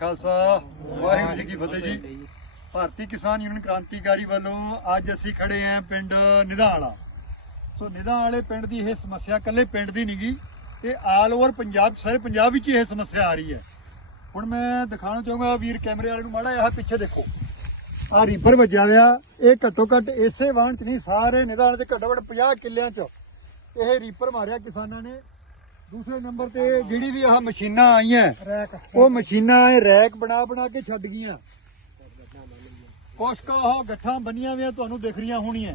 ਖਾਲਸਾ, ਵਾਹਿਗੁਰੂ ਜੀ ਕੀ ਫਤਿਹ ਜੀ। ਭਾਰਤੀ ਕਿਸਾਨ ਯੂਨੀਅਨ ਕ੍ਰਾਂਤੀਕਾਰੀ ਵੱਲੋਂ ਅੱਜ ਅਸੀਂ ਖੜੇ ਆਂ ਪਿੰਡ ਨਿਧਾਲਾ ਸੋ ਨਿਧਾਣ ਵਾਲੇ ਪਿੰਡ ਦੀ ਇਹ ਸਮੱਸਿਆ ਇਕੱਲੇ ਪਿੰਡ ਦੀ ਨਹੀਂਗੀ ਇਹ ਆਲ ਓਵਰ ਪੰਜਾਬ, ਸਾਰੇ ਪੰਜਾਬ ਵਿੱਚ ਇਹ ਸਮੱਸਿਆ ਆ ਰਹੀ ਹੈ। ਹੁਣ ਮੈਂ ਦਿਖਾਉਣਾ ਚਾਹੂੰਗਾ ਵੀਰ ਕੈਮਰੇ ਵਾਲੇ ਨੂੰ, ਮਾੜਾ ਜਿਹਾ ਪਿੱਛੇ ਦੇਖੋ। ਆ ਰੀਪਰ ਵੱਜਿਆ ਹੋਇਆ, ਇਹ ਘੱਟੋ ਘੱਟ ਇਸੇ ਵਾਹਣ 'ਚ ਨਹੀਂ, ਸਾਰੇ ਨਿਧਾਣ ਦੇ ਘੱਟੋ ਘੱਟ 50 ਕਿੱਲਿਆਂ 'ਚ ਇਹ ਰੀਪਰ ਮਾਰਿਆ ਕਿਸਾਨਾਂ ਨੇ। ਦੂਸਰੇ ਨੰਬਰ ਤੇ ਜਿਹੜੀ ਵੀ ਆਹ ਮਸ਼ੀਨਾਂ ਆਈਆਂ ਉਹ ਮਸ਼ੀਨਾਂ ਇਹ ਰੈਕ ਬਣਾ ਬਣਾ ਕੇ ਛੱਡ ਗਈਆਂ। ਕੁਛ ਕੁ ਉਹ ਗੱਠਾਂ ਬੰਨੀਆਂ ਹੋਈਆਂ ਤੁਹਾਨੂੰ ਦਿਖ ਰਹੀਆਂ ਹੋਣੀਆਂ।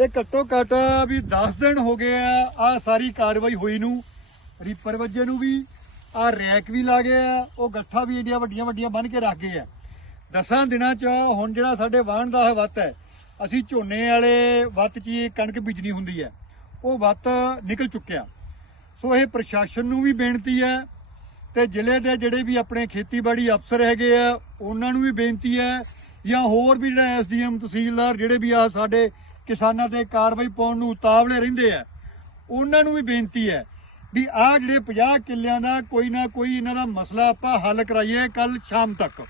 ਇਹ ਘੱਟੋ ਘੱਟ ਵੀ 10 ਦਿਨ ਹੋ ਗਏ ਆ ਆ ਸਾਰੀ ਕਾਰਵਾਈ ਹੋਈ ਨੂੰ। ਰੀਪਰ ਵੱਜੇ ਨੂੰ ਵੀ ਆ ਰੈਕ ਵੀ ਲਾ ਗਏ ਆ ਉਹ ਗੱਠਾਂ ਵੀ ਏਡੀਆਂ ਵੱਡੀਆਂ ਵੱਡੀਆਂ ਬੰਨ ਕੇ ਰੱਖ ਗਏ ਆ। ਦਸਾਂ ਦਿਨਾਂ ਚ ਹੁਣ ਜਿਹੜਾ ਸਾਡੇ ਵਾਹਣ ਦਾ ਵੱਤ ਹੈ ਅਸੀਂ ਝੋਨੇ ਵਾਲੇ ਵੱਤ 'ਚ ਕਣਕ ਬੀਜਣੀ ਹੁੰਦੀ ਹੈ। ਉਹ ਵੱਤ ਨਿਕਲ ਚੁੱਕਿਆ। ਸੋ ਇਹ ਪ੍ਰਸ਼ਾਸਨ ਨੂੰ ਵੀ ਬੇਨਤੀ ਹੈ ਤੇ ਜ਼ਿਲ੍ਹੇ ਦੇ ਜਿਹੜੇ ਵੀ ਆਪਣੇ ਖੇਤੀਬਾੜੀ ਅਫਸਰ ਹੈਗੇ ਆ, ਉਹਨਾਂ ਨੂੰ ਵੀ ਬੇਨਤੀ ਹੈ ਜਾਂ ਹੋਰ ਵੀ ਜਿਹੜਾ ਐਸਡੀਐਮ ਤਹਿਸੀਲਦਾਰ ਜਿਹੜੇ ਵੀ ਆ ਸਾਡੇ ਕਿਸਾਨਾਂ ਤੇ ਕਾਰਵਾਈ ਪਾਉਣ ਨੂੰ ਉਤਾਵਲੇ ਰਹਿੰਦੇ ਆ, ਉਹਨਾਂ ਨੂੰ ਵੀ ਬੇਨਤੀ ਹੈ ਵੀ ਆ ਜਿਹੜੇ 50 ਕਿੱਲਿਆਂ ਦਾ ਕੋਈ ਨਾ ਕੋਈ ਇਹਨਾਂ ਦਾ ਮਸਲਾ ਆਪਾਂ ਹੱਲ ਕਰਾਈਏ ਕੱਲ ਸ਼ਾਮ ਤੱਕ।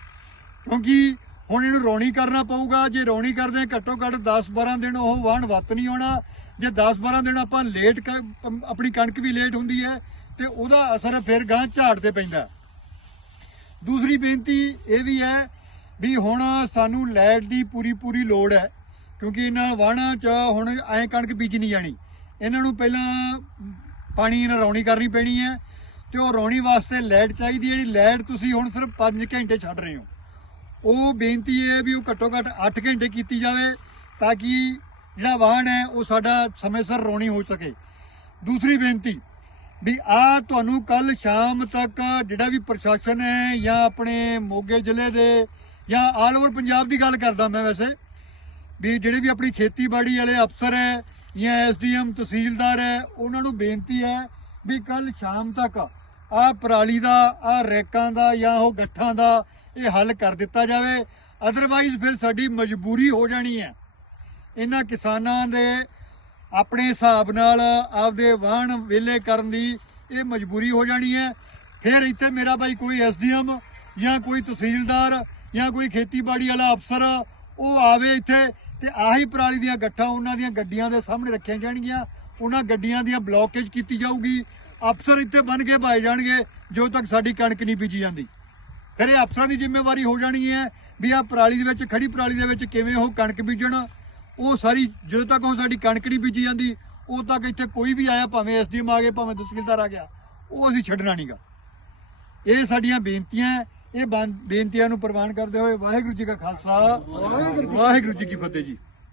ਕਿਉਂਕਿ ਹੁਣ ਇਹਨੂੰ ਰੌਣੀ ਕਰਨਾ ਪਊਗਾ। ਜੇ ਰੌਣੀ ਕਰਦੇ ਹਾਂ, ਘੱਟੋ ਘੱਟ 10-12 ਦਿਨ ਉਹ ਵਾਹਣ ਵੱਤ ਨਹੀਂ ਹੋਣਾ ਜੇ 10-12 ਦਿਨ ਆਪਾਂ ਲੇਟ ਕ- ਆਪਣੀ ਕਣਕ ਵੀ ਲੇਟ ਹੁੰਦੀ ਹੈ ਤੇ ਉਹਦਾ ਅਸਰ ਫਿਰ ਗਾਂ ਝਾੜ ਤੇ ਪੈਂਦਾ। ਦੂਸਰੀ ਬੇਨਤੀ ਇਹ ਵੀ ਹੈ ਵੀ ਹੁਣ ਸਾਨੂੰ ਲਾਈਟ ਦੀ ਪੂਰੀ ਪੂਰੀ ਲੋੜ ਹੈ ਕਿਉਂਕਿ ਇਹਨਾਂ ਵਾਹਣਾਂ 'ਚ ਹੁਣ ਐ ਕਣਕ ਬੀਜ ਨਹੀਂ ਜਾਣੀ। ਇਹਨਾਂ ਨੂੰ ਪਹਿਲਾਂ ਪਾਣੀ ਨਾਲ ਰੌਣੀ ਕਰਨੀ ਪੈਣੀ ਹੈ ਤੇ ਉਹ ਰੌਣੀ ਵਾਸਤੇ ਲਾਈਟ ਚਾਹੀਦੀ ਹੈ। ਜਿਹੜੀ ਲਾਈਟ ਤੁਸੀਂ ਹੁਣ ਸਿਰਫ 5 ਘੰਟੇ ਛੱਡ ਰਹੇ ਹੋ। ਉਹ ਬੇਨਤੀ ਹੈ ਵੀ ਉਹ ਘੱਟੋ ਘੱਟ 8 ਘੰਟੇ ਕੀਤੀ ਜਾਵੇ ਤਾਂ ਕਿ ਜਿਹੜਾ ਵਾਹਨ ਹੈ ਉਹ ਸਾਡਾ ਸਮੇਂ ਸਿਰ ਰੋਣੀ ਹੋ ਸਕੇ। ਦੂਸਰੀ ਬੇਨਤੀ ਵੀ ਆ ਤੁਹਾਨੂੰ ਕੱਲ ਸ਼ਾਮ ਤੱਕ ਜਿਹੜਾ ਵੀ ਪ੍ਰਸ਼ਾਸਨ ਹੈ ਜਾਂ ਆਪਣੇ ਮੋਗੇ ਜ਼ਿਲ੍ਹੇ ਦੇ ਜਾਂ ਆਲ ਓਵਰ ਪੰਜਾਬ ਦੀ ਗੱਲ ਕਰਦਾ ਮੈਂ ਵੈਸੇ, ਵੀ ਜਿਹੜੇ ਵੀ ਆਪਣੀ ਖੇਤੀਬਾੜੀ ਵਾਲੇ ਅਫਸਰ ਹੈ ਜਾਂ ਐਸਡੀਐਮ ਤਹਿਸੀਲਦਾਰ ਹੈ, ਉਹਨਾਂ ਨੂੰ ਬੇਨਤੀ ਹੈ ਵੀ ਕੱਲ ਸ਼ਾਮ ਤੱਕ ਆ ਪਰਾਲੀ ਦਾ, ਆ ਰੈਕਾਂ ਦਾ ਜਾਂ ਉਹ ਗੱਠਾਂ ਦਾ ਇਹ ਹੱਲ ਕਰ ਦਿੱਤਾ ਜਾਵੇ। ਅਦਰਵਾਈਜ਼ ਫਿਰ ਸਾਡੀ ਮਜਬੂਰੀ ਹੋ ਜਾਣੀ ਹੈ। ਇਹਨਾਂ ਕਿਸਾਨਾਂ ਦੇ ਆਪਣੇ ਹਿਸਾਬ ਨਾਲ ਆਪਦੇ ਵਾਹਣ ਵੇਲੇ ਕਰਨ ਦੀ ਇਹ ਮਜਬੂਰੀ ਹੋ ਜਾਣੀ ਹੈ। ਫਿਰ ਇੱਥੇ ਮੇਰਾ ਬਾਈ ਕੋਈ ਐਸਡੀਐਮ ਜਾਂ ਕੋਈ ਤਹਿਸੀਲਦਾਰ ਜਾਂ ਕੋਈ ਖੇਤੀਬਾੜੀ ਵਾਲਾ ਅਫਸਰ, ਉਹ ਆਵੇ ਇੱਥੇ ਤੇ ਆਹੀ ਪਰਾਲੀ ਦੀਆਂ ਗੱਠਾਂ ਉਹਨਾਂ ਦੀਆਂ ਗੱਡੀਆਂ ਦੇ ਸਾਹਮਣੇ ਰੱਖੀਆਂ ਜਾਣਗੀਆਂ। ਉਹਨਾਂ ਗੱਡੀਆਂ ਦੀਆਂ ਬਲੌਕੇਜ ਕੀਤੀ ਜਾਊਗੀ। ਅਫਸਰ ਇੱਥੇ ਬਣ ਕੇ ਭਾਏ ਜਾਣਗੇ ਜਦੋਂ ਤੱਕ ਸਾਡੀ ਕਣਕ ਨਹੀਂ ਬੀਜੀ ਜਾਂਦੀ। ਫਿਰ ਇਹ ਅਫਸਰਾਂ ਦੀ ਜ਼ਿੰਮੇਵਾਰੀ ਹੋ ਜਾਣੀ ਹੈ ਵੀ ਆ ਪਰਾਲੀ ਦੇ ਵਿੱਚ, ਖੜੀ ਪਰਾਲੀ ਦੇ ਵਿੱਚ ਕਿਵੇਂ ਉਹ ਕਣਕ ਬੀਜਣ। ਉਹ ਸਾਰੀ, ਜਦੋਂ ਤੱਕ ਉਹ ਸਾਡੀ ਕਣਕ ਨਹੀਂ ਬੀਜੀ ਜਾਂਦੀ, ਉਦੋਂ ਤੱਕ ਇੱਥੇ ਕੋਈ ਵੀ ਆਇਆ, ਭਾਵੇਂ ਐਸਡੀਐਮ ਆ ਗਏ, ਭਾਵੇਂ ਤਹਿਸੀਲਦਾਰ ਆ ਗਿਆ, ਉਹ ਅਸੀਂ ਛੱਡਣਾ ਨਹੀਂਗਾ ਇਹ ਸਾਡੀਆਂ ਬੇਨਤੀਆਂ, ਇਹ ਬੇਨਤੀਆਂ ਨੂੰ ਪ੍ਰਵਾਨ ਕਰਦੇ ਹੋਏ ਵਾਹਿਗੁਰੂ ਜੀ ਕਾ ਖਾਲਸਾ, ਵਾਹਿਗੁਰੂ ਜੀ ਕੀ ਫਤਿਹ ਜੀ।